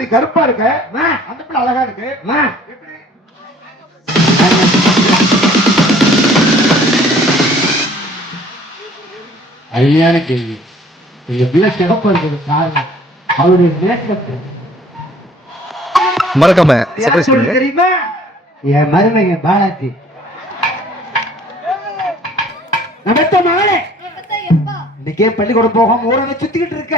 நீ கருப்பா இருக்க, அந்த பிள்ளை அழகா இருக்கு. ஐயான கேள்வி. எங்க பிள்ளை சிறப்பா இருக்குது காரணம் அவருடைய மேக்கப். மறக்காம தெரியுமா என் மருமைங்க பாலாஜி நமத்த மகளே. இன்னைக்கே பள்ளிக்கூடம் போகாம ஊரங்க சுத்திக்கிட்டு இருக்க.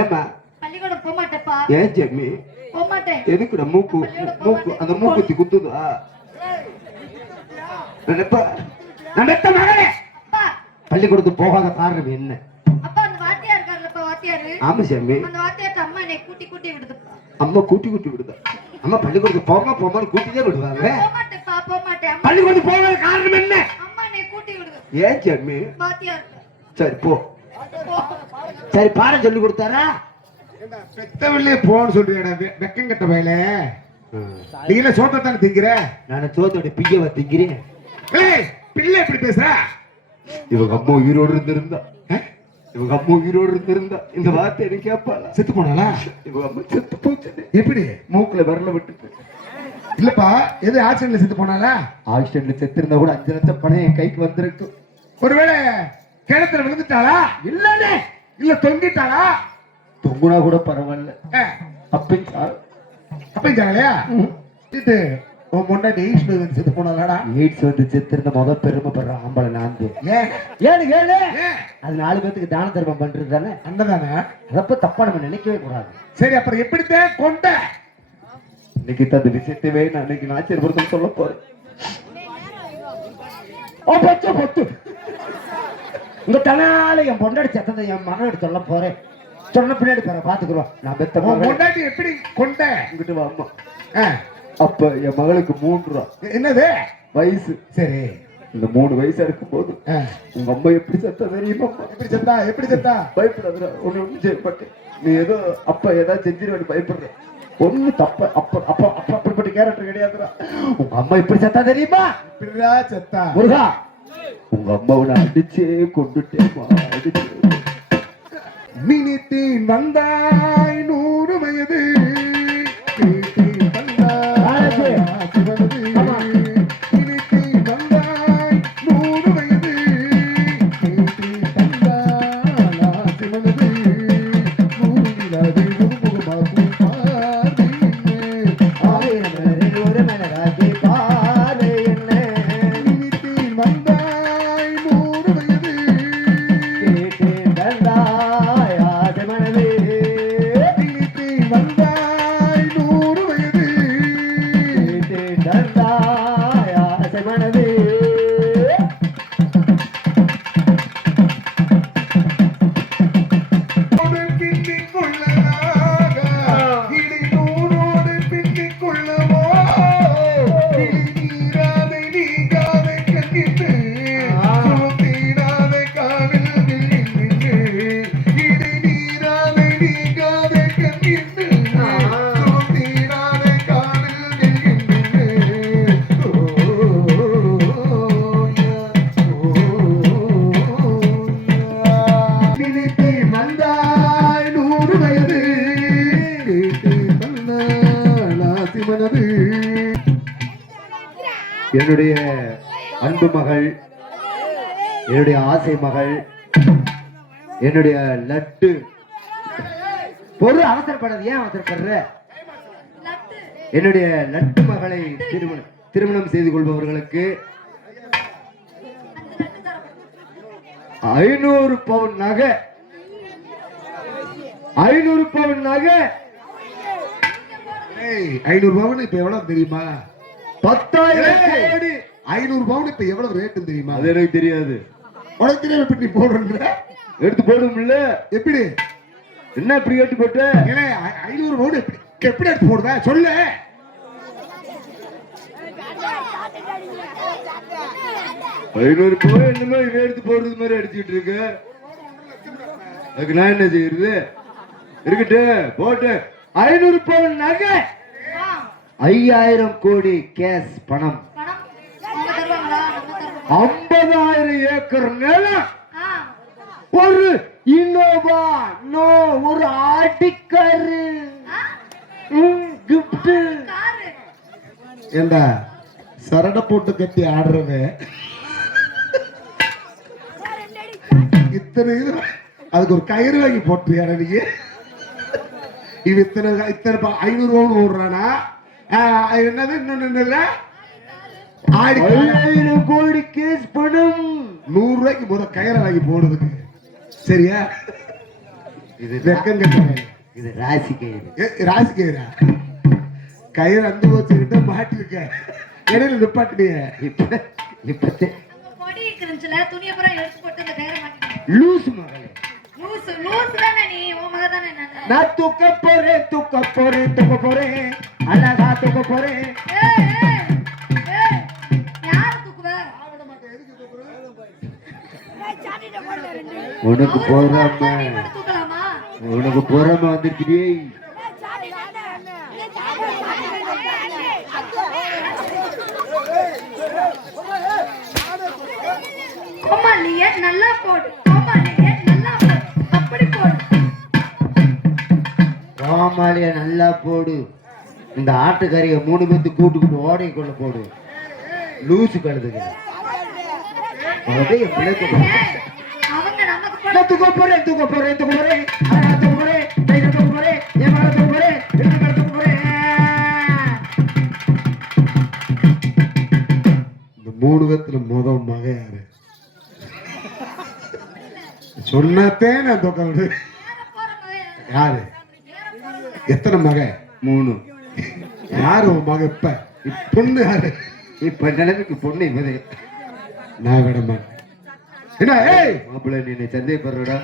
ஏமா பள்ளிக்கூடம் போக மாட்டேப்பா. ஏன் ஜம்மி போக மாட்டேன். எதுக்குடா மூக்கு அந்த மூக்குத்தி குத்துதா? நமத்த மகளே பள்ளிக்கூடத்துக்கு போகாத காரணம் என்ன? அப்பா அந்த வாத்தியார் இருக்காருல்லப்பா, வாத்தியாரு. ஆமா சாமி. அந்த வாத்தியார் அம்மா என்னை கூட்டி விடுதுப்பா. அம்மா கூட்டி விடுதா? அம்மா பள்ளிக்கூடத்துக்கு போமான்னு கூட்டிதான் விடுவாங்க. போக மாட்டேப்பா, போக மாட்டேன். பள்ளிக்கூடத்துக்கு போகாத காரணம் என்ன? அம்மா என்னை கூட்டி விடுது. ஏன் சாமி? வாத்தியார். சரி போ. சரி பாடம் சொல்லி கொடுத்தாரா? பெத்தவள்ளே போன்னு சொல்றியடா வெக்கம் கட்ட வயல. நீ என்ன சோத்தத்தானே திங்கிற? நான் சோத்தோட பிய்யவ திங்கிறேன். பிள்ளை எப்படி பேசுற? இவங்க அம்மா உயிரோடு இருந்திருந்தா இந்த வார்த்தை எனக்கு கேட்பாளா? செத்து போனாளா? இவங்க அம்மா செத்து போச்சு. எப்படி? மூக்குல வரல விட்டு இல்லப்பா, எது ஆக்சிடென்ட்ல செத்து போனாளா? ஆக்சிடென்ட்ல செத்து இருந்தா கூட 5 லட்சம் பணம் என் கைக்கு வந்திருக்கு. ஒருவேளை கிணத்துல விழுந்துட்டாளா? இல்லனே. இல்ல தொங்கிட்டாளா? தொங்குனா கூட பரவாயில்ல. அப்பையா இது உன் முன்னாடி எய்ட்ஸ் வந்து செத்து போனாலாடா? எய்ட்ஸ் வந்து செத்து இருந்த முத பெருமைப்படுற ஆம்பளை நான். ஏழு அது 4 பேத்துக்கு தான தர்மம் பண்றது தானே, அண்ணதானே. அதப்ப தப்பா நம்ம நினைக்கவே கூடாது. சரி, அப்புறம் எப்படித்தான் கொண்ட? இன்னைக்கு அந்த விஷயத்தவே நான் இன்னைக்கு நாச்சியபுரத்தில் சொல்ல போறேன். இந்த தனால என் பொண்டாடி சத்தத்தை என் மகன் சொல்ல போறேன். சொன்ன பின்னாடி பாத்துக்குறோம். நான் பெத்த பொண்டாட்டி எப்படி கொண்ட? இங்கிட்டு வா அம்மா. அப்ப என் மகளுக்கு 3 ரூபா என்னது வயசு. சரி, இந்த 3 வயசா இருக்கும் போது உங்க அம்மா எப்படி செத்தா தெரியுமா? எப்படி செத்தா? பயப்படாத, ஒண்ணு செய்யப்பட்டு நீ ஏதோ அப்ப ஏதாவது செஞ்சிருவான்னு பயப்படுற. ஒண்ணு தப்ப அப்ப அப்படிப்பட்ட கேரக்டர் கிடையாதுடா. உங்க அம்மா எப்படி செத்தா தெரியுமா? இப்படிடா செத்தா. முருகா, உங்க அம்மாவை அடிச்சே கொண்டுட்டேமா. மினித்தி வந்தாய் 100 வயது என்னுடைய அன்பு மகள், என்னுடைய ஆசை மகள், என்னுடைய லட்டு. பொருள் அவசரப்படாது. ஏன் அவசரப்படுற? என்னுடைய லட்டு மகளை திருமணம் செய்து கொள்பவர்களுக்கு 500 பவுன் நகை. 500 பவுன் நகை. 500 பவுன் இப்ப எவ்வளவு தெரியுமா? 10,000 கோடி. 500 பவுன் இப்ப எவ்வளவு ரேட் தெரியுமா? அது எனக்கு தெரியாது. உனக்கு தெரியாம இப்படி போடுற? எடுத்து போடும்ல. எப்படி? என்ன இப்படி எடுத்து போட்ட? 500 பவுன் எப்படி எடுத்து போடுவ? சொல்லு. ஐநூறு போய் என்னமோ எடுத்து போடுறது மாதிரி அடிச்சுட்டு இருக்கு. அதுக்கு நான் என்ன செய்யறது? இருக்கட்டு போட்டு 500 பவுன் நகை, 5000 கோடி கேஷ் பணம், 50,000 ஏக்கர் நிலம், ஒரு இனோவா, ஒரு ஆட்டிக்கரு, ஏண்டா சரட போட்டு கட்டி ஆடுறவ இத்தனை இது அதுக்கு ஒரு கயிறு வாங்கி போட்டியா நீங்க இது இத்தனை இத்தனை 500 ரூபாய் ஓடுறானா என்னது இன்னொன்னு ஆடி 1000 கோடி கேஸ் பணம் 100 ரூபாய்க்கு முத கயிறை வாங்கி போடுறதுக்கு சரியா இது வெக்கம் கட்டுறேன் இது ராசி கயிறு ராசி கயிறா கயிறு அந்து வச்சுக்கிட்டு மாட்டிருக்க இடையில நிப்பாட்டினிய இப்ப பொடி இருக்குதுல துணியை பூரா எடுத்து போட்டு அந்த கயிறை மாட்டிட்டேன். லூஸ் மகளே லூஸ் தானே நீ உன் மக தானே நான் நான் தூக்க போறேன் அழகா தூக்க போறேன் யாரு தூக்குவ உனக்கு போறாம நீ மட்டும் தூக்கலாமா உனக்கு போறாம வந்துருக்குதே கோமாளிய நல்லா போடு கோமாளிய நல்லா போடு அப்படி போடு கோமாளிய நல்லா போடு இந்த ஆட்டுக்கறிய 3 பேத்து கூட்டுக்கிட்டு ஓடை கொள்ள போடு லூசு கழுதுங்க அவங்க நமக்கு தூக்க போறேன் இந்த 3 பேத்துல முதல் மக யாரு சொன்னதே நான் தூக்க விடு யாரு எத்தனை மக 3 யாரு உன் மக இப்ப பொண்ணு யாரு இப்ப நிலைமைக்கு பொண்ணு இவதே நான் விட மாட்டேன் என்ன ஏய் மாப்பிள்ளை நீ சந்தேகப்படுறடா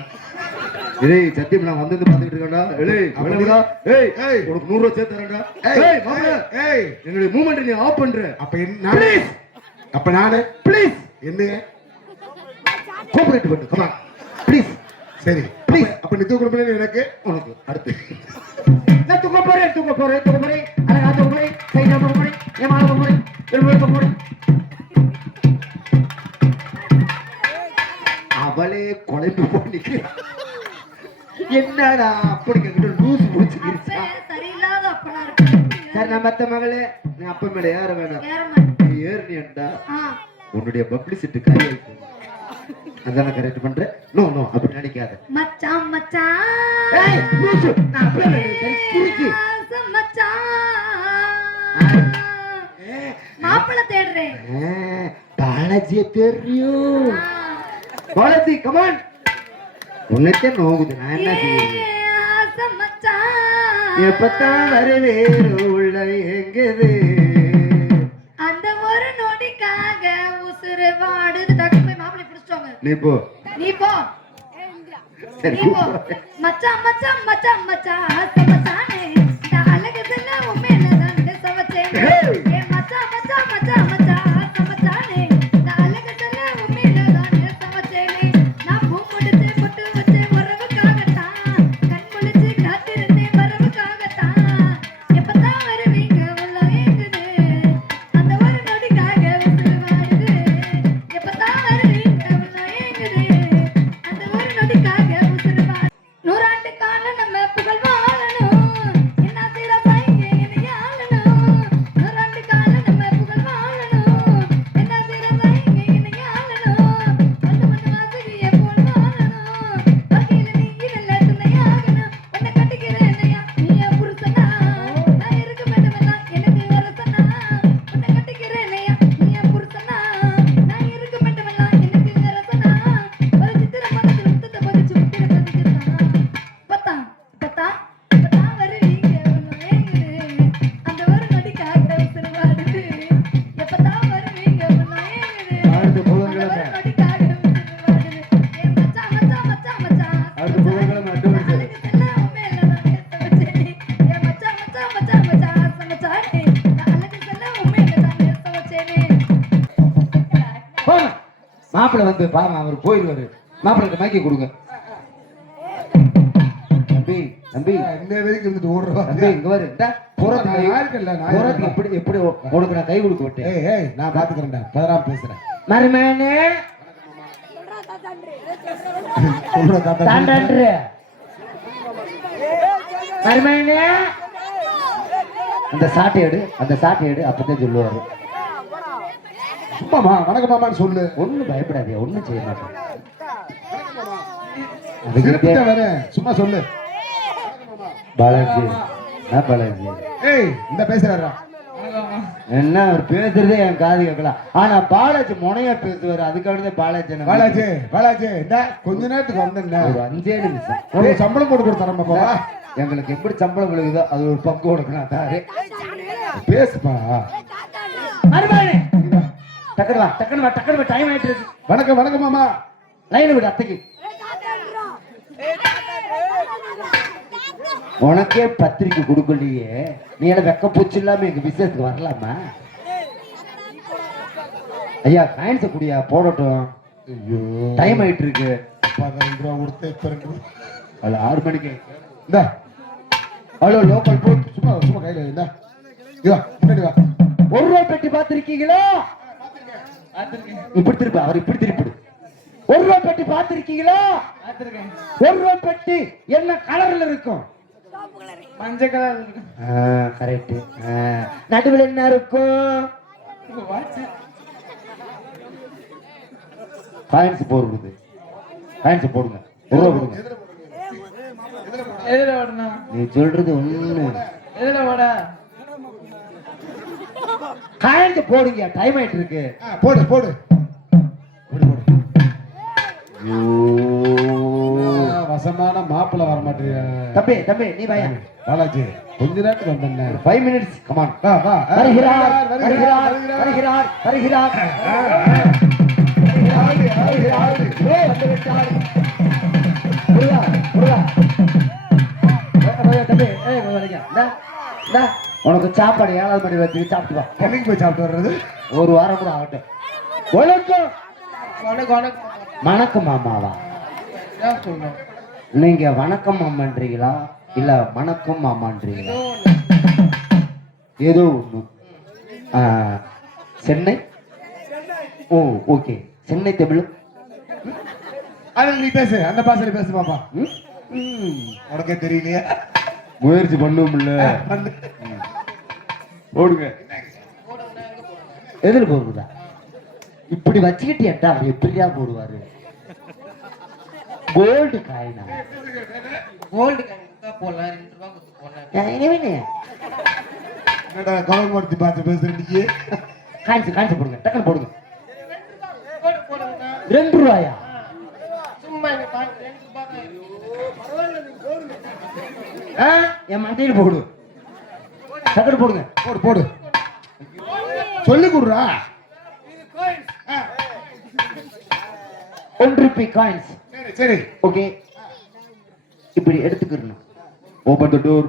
ஏய் சத்தியம் நான் வந்து பாத்துக்கிட்டு இருக்கேன்டா ஏய் வேணாடா ஏய் ஏய் உனக்கு 100 ரூபாய் சேர்த்து தரேன்டா ஏய் மாப்பிள்ளை ஏய் என்னுடைய மூவ்மெண்ட் நீ ஆஃப் பண்ற அப்ப நானே அப்ப நானே ப்ளீஸ் என்ன கோஆபரேட் பண்ணு கமா ப்ளீஸ் சரி ப்ளீஸ் அப்ப நீ தூக்க முடியல எனக்கு உனக்கு அடுத்து நான் தூக்க போறேன் அழகா தூக்க போறேன் கையில தூக்க போறேன் ஏமால தூக்க போறேன் எழுபது தூக்க போறேன் அவளே குழம்பு போனிக்கு என்னடா அப்படி கேட்டு லூஸ் முடிச்சுக்கிருச்சா சரியில்லாத அப்பனா இருக்கு சரி நான் மத்த மகளே நீ அப்ப மேல ஏற வேணாம் ஏற மாட்டேன் நீ ஏறினியண்டா ஆ உன்னுடைய பப்ளிசிட்டி கறி ஆயிடுச்சு அதான் கரெக்ட் பண்றேன் நோ அப்படி நினைக்காத மச்சான் மச்சான் ஏய் லூசு நான் அப்படியே நினைக்கிறேன் புரிச்சு ஆசை மச்சான் மாப்பிள்ளை தேடுறேன் பாலாஜிய தெரியும் பாலாஜி கமான் உன்னைத்தே நோகுது நான் என்ன செய்யுது ஆசை மச்சான் எப்பத்தான் வரவே உள்ள எங்குது அந்த ஒரு நொடிக்காக உசுறு வாடுது டக்கு போய் மாப்பிள்ளை பிடிச்சோங்க நீ போ நீ போ சரி நீ போ மச்சான் மச்சான் மச்சான் மச்சான் ஆசை மச்சானே நான் அழகு செல்ல உண்மையில தான் சவச்சேனே ஏ மச்சான் மச்சான் மச்சான் மச்சான் ஆசை மச்சானே நான் அழகு செல்ல உண்மையில தான் சவச்சேனே நான் பூ முடிச்சு பொட்டு வச்சு வரவுக்காகத்தான் கண் முழிச்சு காத்திருந்தேன் வரவுக்காகத்தான் எப்பதான் வருவீங்க உள்ள ஏங்குது அந்த ஒரு நொடிக்காக உசுறு வாடுது எப்பதான் வருவீங்க உள்ள ஏங்குது அந்த ஒரு நொடிக்காக உசுறு வாடுது நூறாண்டு காலம் நம்ம புகழ் வாழணும் என்ன தீர பையங்க என்னை ஆளணும் நூறாண்டு காலம் நம்ம புகழ் வாழணும் என்ன தீர பையங்க என்னை ஆளணும் வந்து வாசகிய போல் வாழணும் வகையில நீ இல்ல துணையாகணும் உன்னை கட்டிக்கிறேன் என்னையா நீ என் புருஷனா நான் இருக்க வேண்டுமெல்லாம் எனக்கு வரசனா உன்னை கட்டிக்கிறேன் என்னையா நீ என் புருஷனா நான் இருக்க வேண்டுமெல்லாம் எனக்கு வரசனா ஒரு சித்திர மனதில் முத்தத்தை பதிச்சு முத்திர பதிச்சிருக்கானா பத்தா பத்தா பத்தா வருவீங்க உன்னை ஏங்குது அந்த ஒரு நொடிக்காக உசுறு வாடுது எப்பதான் வருவீங்க உன்னை ஏங்குது அடுத்த அந்த புதன்கிழமை ஒரு நொடிக்காக உசுறு வாடுது ஏ மச்சான் மச்சான் மச்சான் மச்சான் அடுத்த புதன்கிழமை அட்வான்ஸ் அழகு செல்ல உண்மையில தான் சவச்சேனே ஏ மச்சான் மச்சான் மச்சான் மச்சான் ஆசை மச்சானே நான் அழகு செல்ல உண்மையில தான் சவச்சேனே போங்க மாப்பிள்ளை வந்து பாருங்க அவர் போயிடுவாரு மாப்பிள்ளைக்கு மைக்கி கொடுங்க தம்பி தம்பி இந்த வரைக்கும் இருந்துட்டு ஓடுறவா தம்பி இங்க வரு போறதுக்கு நான் இருக்கேன்ல, நான் போறதுக்கு இருக்கேன். எப்படி உனக்கு நான் கை கொடுக்க விட்டேன் ஏய் ஏய் நான் பாத்துக்கிறேன்டா பதறாம பேசுறேன் மருமேனே சொல்ற தாத்தா தாண்டன்று மருமேனே அந்த சாட்டை எடு, அந்த சாட்டை எடு, அப்பதான் சொல்லுவாரு. சும்மாமா வணக்கம் மாமான்னு சொல்லு. ஒண்ணும் பயப்படாதே, ஒண்ணும் செய்ய மாட்டேன். திருப்பிட்ட வரேன், சும்மா சொல்லு. பாலாஜி, நான் பாலாஜி. ஏய் இந்த பேசுறாரா? என்ன அவர் பேசுறதே என் காது கேட்கலாம். ஆனா பாலாஜி முனையா பேசுவாரு, அதுக்காக பாலாஜி. பாலாஜி பாலாஜி இந்த கொஞ்ச நேரத்துக்கு வந்தேன். ஒரு 5 நிமிஷம் ஒரு சம்பளம் போட்டு கொடுத்தாரம்மா போவா. எங்களுக்கு எப்படி சம்பளம் விழுகுதோ அது ஒரு பங்கு கொடுக்கணும். தாரு பேசுப்பா. டக்குனு வா, டக்குனு வா, டக்குனு வா, டைம் ஆயிட்டு இருக்கு. வணக்கம் வணக்கம் மாமா. லைன் விடு அத்தைக்கு. உனக்கே பத்திரிக்கை கொடுக்கலையே, நீ என்ன வெக்க பூச்சி இல்லாம எங்க விசேஷத்துக்கு வரலாமா? ஐயா காயின்ஸ குடியா, போடட்டும். ஐயோ டைம் ஆயிட்டு இருக்கு. 15 ரூபா கொடுத்து இப்ப அது 6 மணிக்கு. இந்த ஹலோ லோக்கல் போட். சும்மா சும்மா கையில இந்த வா முன்னாடி வா. 1 ரூபா பெட்டி பாத்திருக்கீங்களா? இப்படி திருப்பி, அவர் இப்படி திருப்பிடு. 1 ரூபா பெட்டி பாத்திருக்கீங்களா? 1 ரூபா பெட்டி என்ன கலர்ல இருக்கும்? மஞ்சள் கலர் இருக்கு. கரெக்ட். நடுவில் என்ன இருக்கும்? காயின்ஸ் போடுறது. காயின்ஸ் போடுங்க. 1 ரூபா கொடுங்க. எதுல ஓடணும்? நீ சொல்றது ஒண்ணு. எதுல ஓட? காயின்ஸ் போடுங்க, டைம் ஆயிட்டு இருக்கு. போடு போடு போடு போடு. வசமான மாப்பிள்ள வர மாட்டேங்க. தம்பி தம்பி நீ வாயா. பாலாஜி கொஞ்ச நேரத்துக்கு வந்தேன். 5 minutes. come on. வா வா. வருகிறார் வருகிறார் வருகிறார் வருகிறார். உனக்கு சாப்பாடு 7வது மணி வச்சு சாப்பிட்டு வா. என்னைக்கு போய் சாப்பிட்டு வர்றது? 1 வாரம் கூட ஆகட்டும். வணக்கம். வணக்கம். வணக்கம் மாமாவா? ஏன் சொல்லணும்? நீங்க வணக்கம் மாமான்றீங்களா இல்ல வணக்கம் மாமான்றீங்களா? ஏதோ ஒண்ணு. சென்னை. ஓ ஓகே. சென்னை தமிழ். அது நீ பேசு, அந்த பாசல பேசு பாப்பா. உனக்கே தெரியலையா? முயற்சி பண்ணுவோம்ல. போடுங்க. எதில் போடுறதா? இப்படி வச்சுக்கிட்டேன்டா அவர் எப்படியா போடுவாரு? கோல்டு காயினா? கோல்டு காயின் போடலாம். 2 ரூபா கொடுத்து போடலாம். என்னடா கவர்மெண்ட் பார்த்து பேசுறீங்க? காயின்ஸ் காயின்ஸ் போடுங்க, டக்குனு போடுங்க. போடுங்க. 2 ரூபாயா? சும்மா இங்க பாருங்க. 2 ரூபா தான் இருக்கு. என் மண்டையில் போடு. டக்குனு போடுங்க. போடு போடு. சொல்லி கொடுறா. 1 ரூபி காயின்ஸ். சரி சரி ஓகே. இப்படி எடுத்துக்கிறணும். ஓபன் தி டோர்.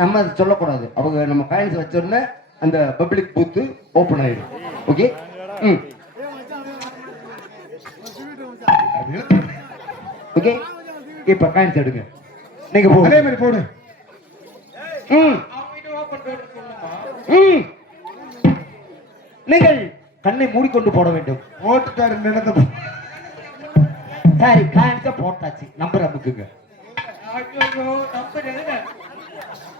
நம்ம அதை சொல்லக்கூடாது. அவங்க நம்ம காயின்ஸ் வச்சிருந்த அந்த பப்ளிக் பூத்து ஓபன் ஆயிடும். ஓகே. ஓகே. இப்ப காயின்ஸ் எடுங்க. நீங்க போடுங்க. அதே மாதிரி போடு. நீங்கள் கண்ணை மூடிக்கொண்டு போட வேண்டும். ஓட்டுக்காரு நடந்த சரி காயின்ஸ போட்டாச்சு. நம்பர் அமுக்குங்க.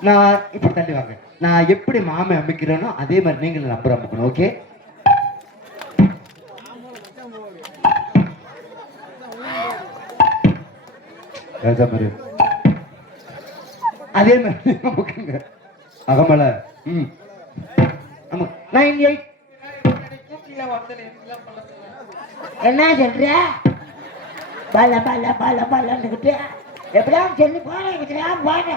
நான் இப்படி தள்ளி வாங்க. நான் எப்படி மாமை அமைக்கிறேனோ அதே மாதிரி நீங்களும் நம்பர் அமுக்கணும். ஓகே. அதே மாதிரி அமுக்குங்க. அகமலை. 98. என்ன சொல்ற? பல பல பல பலன்னுக்கிட்டு எப்படியாவது சொல்லி போன.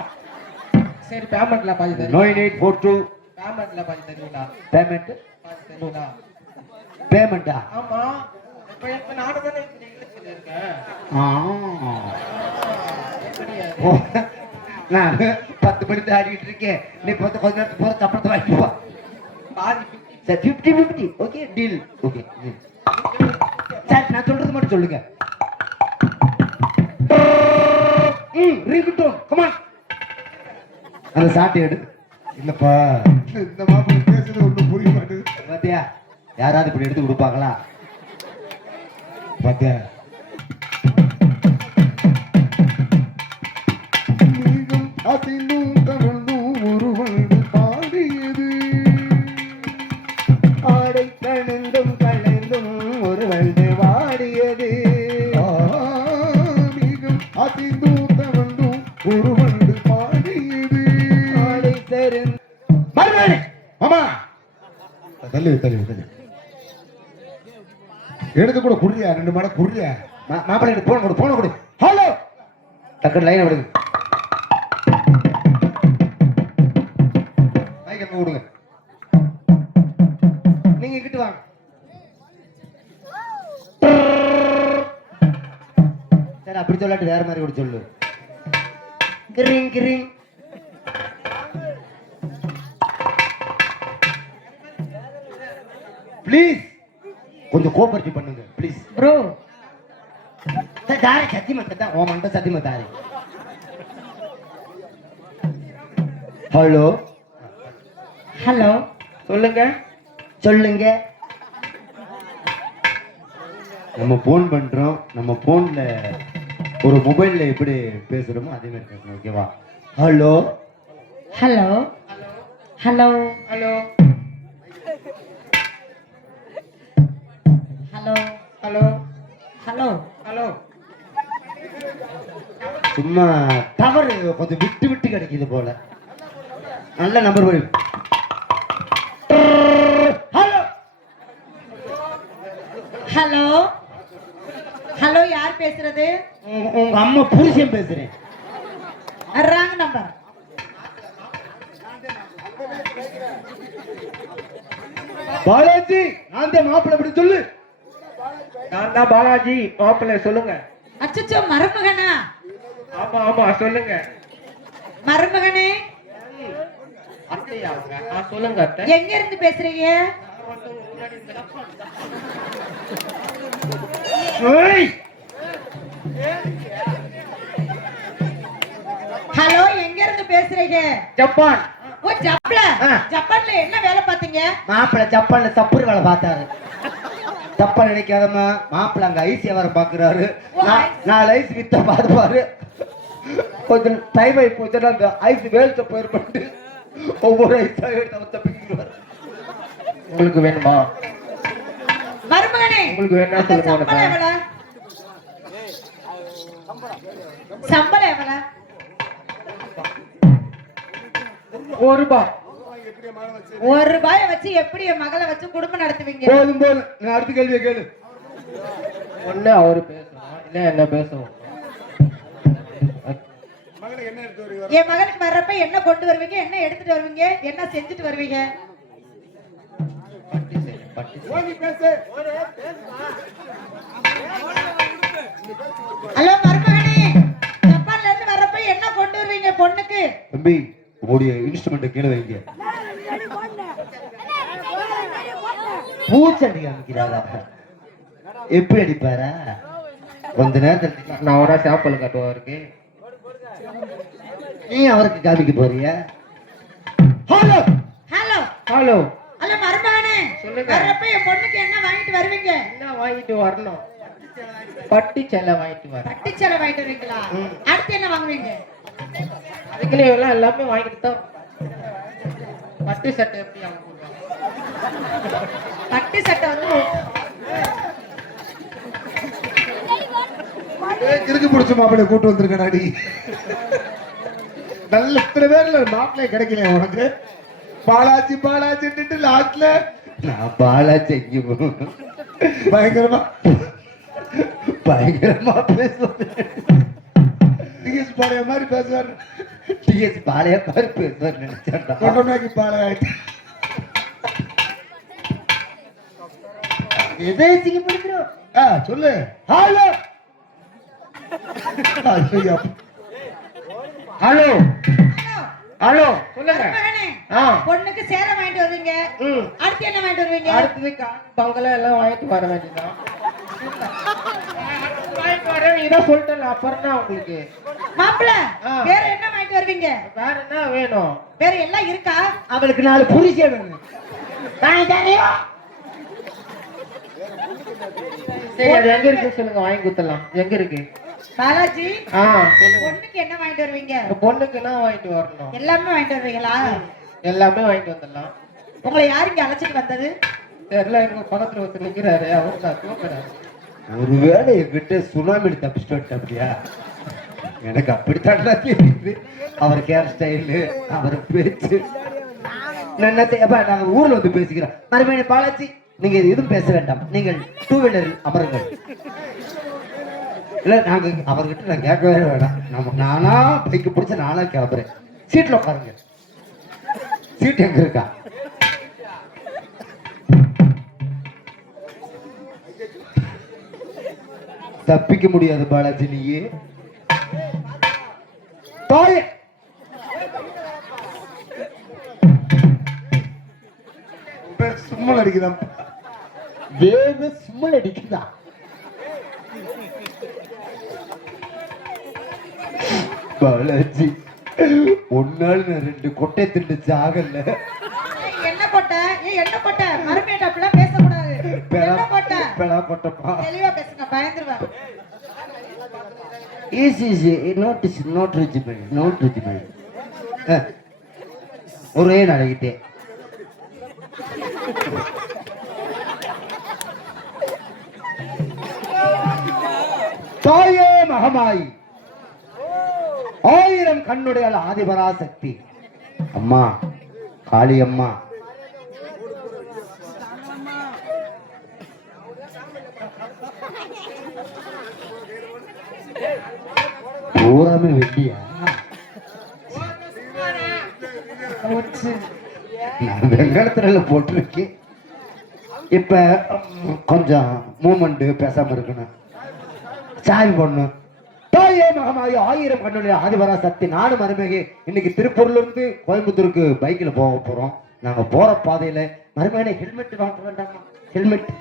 சரி பேமெண்ட்ல பாதி தருவீங்களா? 9842. பேமெண்ட்ல பாதி தருவீங்களா? பேமெண்ட். பாதி தருவீங்களா? பேமெண்டா? ஆமா. இப்ப நானு தானே இங்கிலீஷ்ல இருக்கேன். நான் 10 மணி ஆடிட்டு இருக்கேன். நீ கொஞ்ச நேரத்துக்கு போற சப்பளத்தை வாங்கிட்டு வா. பாதி 50-50. Okay deal. ஓகே சார் நான் சொல்றது மட்டும் சொல்லுங்க. Ringtone come on. அந்த சாட்டை எடு. இல்லப்பா இந்த மாப்பிள்ளை பேசுறது ஒண்ணும் புரிய மாட்டேங்குது. பாத்தியா? யாராவது இப்படி எடுத்து கொடுப்பாங்களா? பாத்தியா? அசிந்தும் கவிழ்ந்தும் ஒரு வண்டு பாடியது. ஆடை கணிந்தும் கலைந்தும் ஒரு வண்டு வாடியது. ஆதிகம் அசிந்தும் கவிழ்ந்தும் ஒரு வண்டு பாடியது. ஆடை தெரிந்து மறுபடி மாமா தள்ளி தள்ளி தள்ளி எடுத்து கூட குடியா, 2 மாட குடியா. மாப்பிள்ளை போன கொடு. ஹலோ டக்கு லைனை விடுங்க. மைக்க விடுங்க. நீங்க கிட்ட வாங்க. சரி அப்படி சொல்லாட்டு வேற மாதிரி கூட சொல்லு. கிரிங் கிரிங். ப்ளீஸ் கொஞ்சம் கோஆபரேட் பண்ணுங்க ப்ளீஸ். ப்ரோ தாரே சத்தியமா தா ஓ மண்ட சத்தியமா தாரே. ஹலோ ஹலோ சொல்லுங்க. நம்ம போன் பண்றோம். நம்ம போன்ல ஒரு மொபைல்ல எப்படி பேசுறோமோ அதே மாதிரி பேசணும். ஓகேவா? Hello hello hello hello hello hello hello hello. சும்மா டவர் கொஞ்சம் விட்டு விட்டு கிடைக்குது போல. நல்ல நம்பர் போய். ஹலோ ஹலோ ஹலோ யார் பேசுறது? உங்க அம்மா புருஷன் பேசுறேன். Wrong number. பாலாஜி நான் தான் மாப்பிள்ளை அப்படி சொல்லு. நான் தான் பாலாஜி மாப்பிள்ளை சொல்லுங்க. அச்சச்சோ மருமகனா? ஆமா ஆமா சொல்லுங்க. மருமகனே அத்தையா அவங்க? சொல்லுங்க அத்தை. எங்க இருந்து பேசுறீங்க? ஹலோ எங்க இருந்து பேசுறீங்க? ஜப்பான். ஓ ஜப்பான்ல என்ன வேலை பாத்தீங்க? மாப்பிள்ளை ஜப்பான்ல தப்புரு வேலை பார்த்தாரு. தப்பா நினைக்காதம்மா. மாப்பிள்ளை அங்க ஐசியா வர பாக்குறாரு. 4 ஐஸ் வித்த பாருப்பாரு. கொஞ்சம் டைம் ஆகி போச்சுன்னா அந்த ஐஸ் வேல்ட்ட போயிருப்பட்டு ஒவ்வொரு ஐஸா எடுத்து தப்பிக்கிறாரு. உங்களுக்கு வேணுமா? மருமகனே உங்களுக்கு வேணா சொல்லுங்க. சம்பளம் எவ்வளவு? சம்பளம் எவ்வளவு? ₹1. ₹1 வச்சு எப்படி என் மகளை வச்சு குடும்பம் நடத்துவீங்க? போதும் போதும். நான் அடுத்த கேள்வியை கேளு. ஒண்ணு அவரு பேசணும் இல்ல என்ன பேசணும். என் மகனுக்கு வர்றப்ப என்ன கொண்டு வருவீங்க? என்ன எடுத்துட்டு வருவீங்க? என்ன செஞ்சுட்டு வருவீங்க? ஹலோ மருமகனே ஜப்பான்ல இருந்து வர்றப்ப என்ன கொண்டு வருவீங்க பொண்ணுக்கு? தம்பி உங்களுடைய இன்ஸ்ட்ருமெண்ட் கீழே வைங்க. பூச்சண்டி காமிக்கிறாரா? எப்படி அடிப்பாரா? கொஞ்ச நேரத்தில் நான் ஒரு சாப்பிள் கட்டுவாருக்கு. நீ அவருக்கு காமிக்க போறியா? ஹலோ ஹலோ ஹலோ ஹலோ மருமகனே சொல்லுங்க. வர்றப்ப என் பொண்ணுக்கு என்ன வாங்கிட்டு வருவீங்க? என்ன வாங்கிட்டு வரணும்? பட்டு சேலை வாங்கிட்டு வரேன். பட்டு சேலை வாங்கிட்டு வருவீங்களா? அடுத்து என்ன வாங்குவீங்க? அதுக்குள்ளே எல்லாம் எல்லாமே வாங்கிட்டு தான். பட்டு சட்டை எப்படி அவங்க கொடுப்பாங்க? பட்டு சட்டை வந்து கிறுக்கு பிடிச்ச மாப்பிள்ளை கூட்டு வந்திருக்கடாடி. நல்ல இத்தனை பேர்ல மாப்பிள்ளை கிடைக்கல உனக்கு. பாலாஜி பாலாஜி லாஸ்ட்ல நான் பாலாஜி பயங்கரமா பயங்கரமா பேசுவேன். டிஎஸ் பாளைய மாதிரி பேசுவார். டிஎஸ் பாளைய மாதிரி பேசுவார் நினைச்சேன்டா. கொண்டோனாக்கி பாளைய எதை சிங்கப்படுத்துறோம்? சொல்லு. ஹலோ ஐயா. ஹலோ ஹலோ ஹலோ சொல்லுங்க. மருமகனே ஆ பொண்ணுக்கு சேலை வாங்கிட்டு வருவீங்க. அடுத்து என்ன வாங்கிட்டு வருவீங்க? அடுத்தது பங்களா எல்லாம் வாங்கிட்டு வர வேண்டியதான். வாங்கிட்டு வரேன் இதான் சொல்லிட்டேன். அப்புறம் தான் உங்களுக்கு மாப்பிள்ளை வேற என்ன வாங்கிட்டு வருவீங்க? வேற என்ன வேணும்? வேற எல்லாம் இருக்கா? அவளுக்கு 4 புரிசே வேணும். சரி அது எங்க இருக்கு சொல்லுங்க. வாங்கி கொடுத்துடலாம். எங்க இருக்கு? பாலாஜி சொல்லுங்க. பொண்ணுக்கு என்ன வாங்கிட்டு வருவீங்க? இந்த பொண்ணுக்கு என்ன வாங்கிட்டு வரணும்? எல்லாமே வாங்கிட்டு வருவீங்களா? எல்லாமே வாங்கிட்டு வந்துடலாம். உங்களை யாரு இங்க அழைச்சிட்டு வந்தது? தெரியல, எங்க பக்கத்துல ஒருத்தர் நிக்கிறாரு, அவரு நான் தூக்குறேன். ஒருவேளை என்கிட்ட சுனாமி தப்பிச்சுட்டு அப்படியா? எனக்கு அப்படித்தான் தெரியுது. அவர் கேர் ஸ்டைலு, அவர் பேச்சு. நாங்க ஊர்ல வந்து பேசிக்கிறோம். மறுபடியும் பாலாஜி, நீங்க எதுவும் பேச வேண்டாம், நீங்கள் டூ வீலரில் அமருங்கள். இல்ல நாங்க அவர்கிட்ட நான் கேட்கவே வேண்டாம். நானா பைக்கு பிடிச்ச நானா கிளம்புறேன். சீட்ல உட்காருங்க. சீட் எங்க இருக்கா? தப்பிக்க முடியாது பாலாஜி. நீயே தாயே சும்மா அடிக்குதான் வேக சும்மல் அடிக்குதா? பாலாஜி, ஒன்னால நான் 2 கொட்டை திண்டு சாகல. என்ன போட்ட? என்ன போட்ட? மறுபடியும் அப்படிலாம் பேசக்கூடாது. என்ன போட்ட? பெலா கொட்டப்பா. தெளிவா பேசுங்க, பயந்துருவேன். Easy not regimen. ஒரே நாளைக்கிட்டே தாயே மகமாய், 1000 கண்ணுடைய ஆதிபராசக்தி அம்மா காளி அம்மா, பூராமே வெட்டியா? நான் வெங்கடத்துல போட்டிருக்கேன். இப்ப கொஞ்சம் மூமெண்ட் பேசாம இருக்கணும். சாமி போடணும். தாயே மகமாயி 1000 கண்ணுடைய ஆதிபரா சக்தி நாடு மருமகே. இன்னைக்கு திருப்பூர்ல இருந்து கோயம்புத்தூருக்கு பைக்ல போக போறோம். நாங்க போற பாதையில மருமகனே ஹெல்மெட் வாங்க வேண்டாமா? ஹெல்மெட்